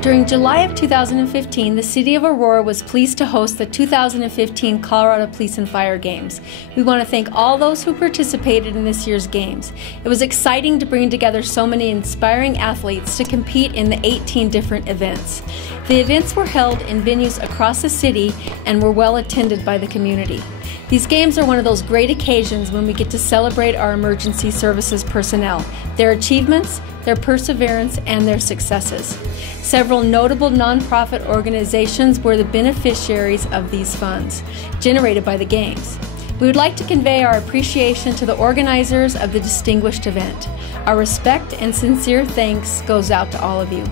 During July of 2015, the City of Aurora was pleased to host the 2015 Colorado Police and Fire Games. We want to thank all those who participated in this year's games. It was exciting to bring together so many inspiring athletes to compete in the 18 different events. The events were held in venues across the city and were well attended by the community. These games are one of those great occasions when we get to celebrate our emergency services personnel, their achievements, their perseverance, and their successes. Several notable nonprofit organizations were the beneficiaries of these funds generated by the games. We would like to convey our appreciation to the organizers of the distinguished event. Our respect and sincere thanks goes out to all of you.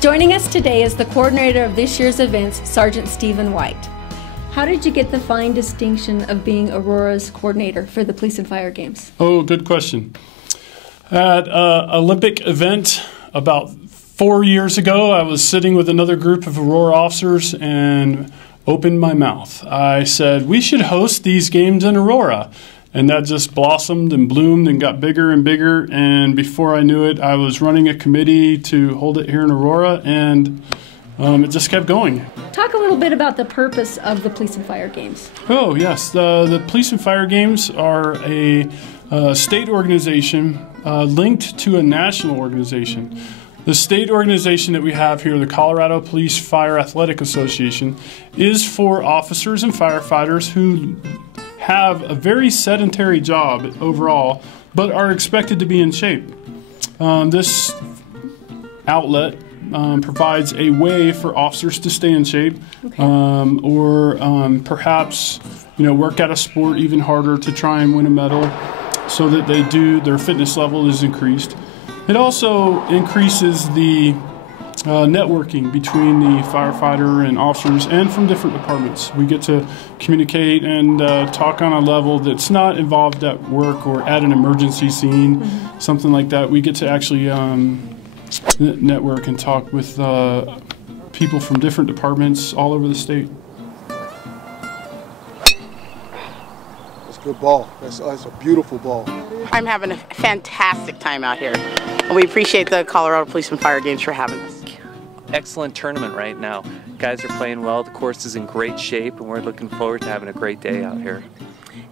Joining us today is the coordinator of this year's events, Sergeant Stephen White. How did you get the fine distinction of being Aurora's coordinator for the Police and Fire Games? Oh, good question. At an Olympic event about 4 years ago, I was sitting with another group of Aurora officers and opened my mouth. I said, we should host these games in Aurora. And that just blossomed and bloomed and got bigger and bigger. And before I knew it, I was running a committee to hold it here in Aurora, and it just kept going. Talk a little bit about the purpose of the Police and Fire Games. Oh, yes. The Police and Fire Games are a state organization linked to a national organization. The state organization that we have here, the Colorado Police Fire Athletic Association, is for officers and firefighters who have a very sedentary job overall, but are expected to be in shape. This outlet provides a way for officers to stay in shape, or perhaps work at a sport even harder to try and win a medal, so that their fitness level is increased. It also increases the networking between the firefighter and officers and from different departments. We get to communicate and talk on a level that's not involved at work or at an emergency scene, something like that. We get to actually network and talk with people from different departments all over the state. That's a good ball. That's a beautiful ball. I'm having a fantastic time out here. And we appreciate the Colorado Police and Fire Games for having us. Excellent tournament right now. Guys are playing well, the course is in great shape, and we're looking forward to having a great day out here.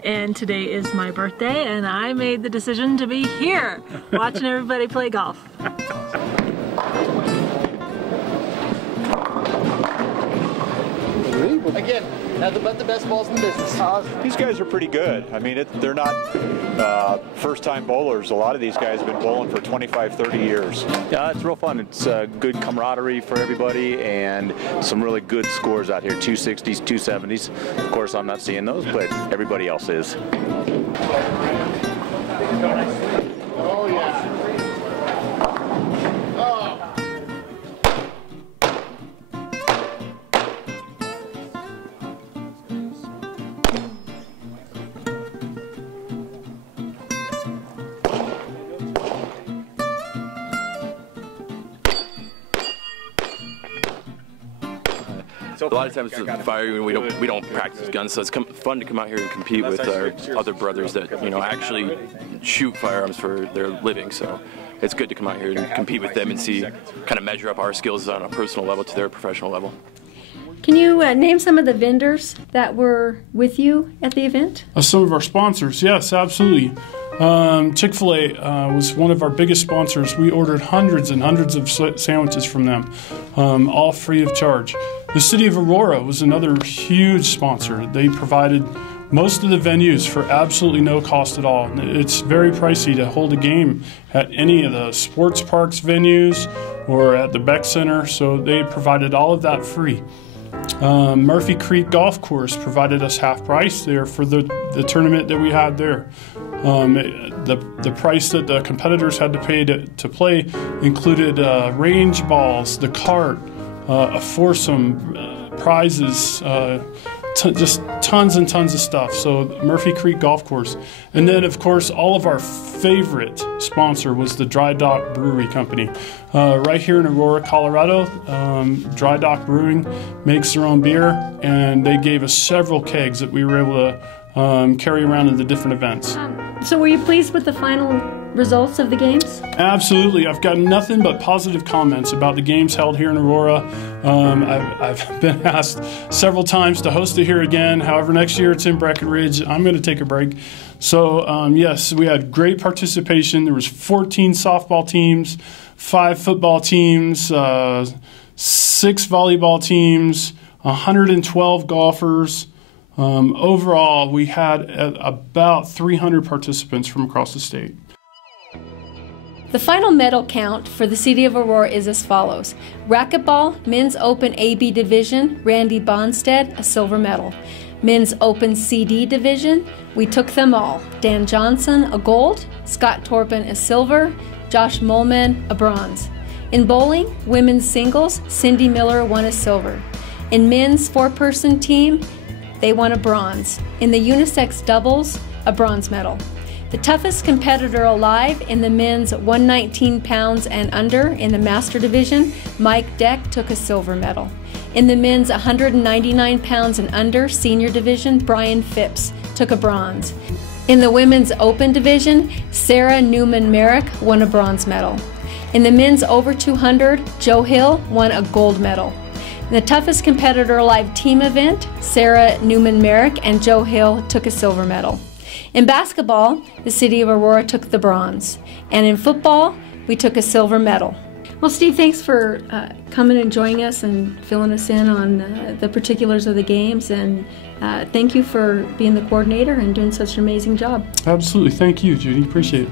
And today is my birthday, and I made the decision to be here, watching everybody play golf. Again, nothing but the best balls in the business. These guys are pretty good. I mean, they're not first-time bowlers. A lot of these guys have been bowling for 25, 30 years. Yeah, it's real fun. It's good camaraderie for everybody and some really good scores out here, 260s, 270s. Of course, I'm not seeing those, but everybody else is. Oh, yeah. A lot of times with fire, we don't practice guns, so it's fun to come out here and compete with our other brothers that actually shoot firearms for their living. So it's good to come out here and compete with them and see, kind of measure up our skills on a personal level to their professional level. Can you name some of the vendors that were with you at the event? Some of our sponsors, yes, absolutely. Chick-fil-A was one of our biggest sponsors. We ordered hundreds and hundreds of sandwiches from them, all free of charge. The City of Aurora was another huge sponsor. They provided most of the venues for absolutely no cost at all. It's very pricey to hold a game at any of the sports parks venues or at the Beck Center, so they provided all of that free. Murphy Creek Golf Course provided us half price there for the tournament that we had there. The price that the competitors had to pay to play included range balls, the cart, a foursome, prizes, just tons and tons of stuff. So Murphy Creek Golf Course. And then, of course, all of our favorite sponsor was the Dry Dock Brewery Company. Right here in Aurora, Colorado, Dry Dock Brewing makes their own beer, and they gave us several kegs that we were able to carry around in the different events. So were you pleased with the final results of the games? Absolutely. I've got nothing but positive comments about the games held here in Aurora. I've been asked several times to host it here again. However, next year it's in Breckenridge. I'm going to take a break. So, yes, we had great participation. There was 14 softball teams, 5 football teams, 6 volleyball teams, 112 golfers. Overall, we had about 300 participants from across the state. The final medal count for the City of Aurora is as follows. Racquetball, Men's Open AB Division, Randy Bonstead, a silver medal. Men's Open CD Division, we took them all. Dan Johnson, a gold, Scott Torpin, a silver, Josh Molman, a bronze. In bowling, women's singles, Cindy Miller won a silver. In men's 4-person team, they won a bronze. In the unisex doubles, a bronze medal. The toughest competitor alive in the men's 119 pounds and under in the master division, Mike Deck took a silver medal. In the men's 199 pounds and under senior division, Brian Phipps took a bronze. In the women's open division, Sarah Newman-Merrick won a bronze medal. In the men's over 200, Joe Hill won a gold medal. In the toughest competitor alive team event, Sarah Newman-Merrick and Joe Hill took a silver medal. In basketball, the City of Aurora took the bronze. And in football, we took a silver medal. Well, Steve, thanks for coming and joining us and filling us in on the particulars of the games. And thank you for being the coordinator and doing such an amazing job. Absolutely. Thank you, Judy. Appreciate it.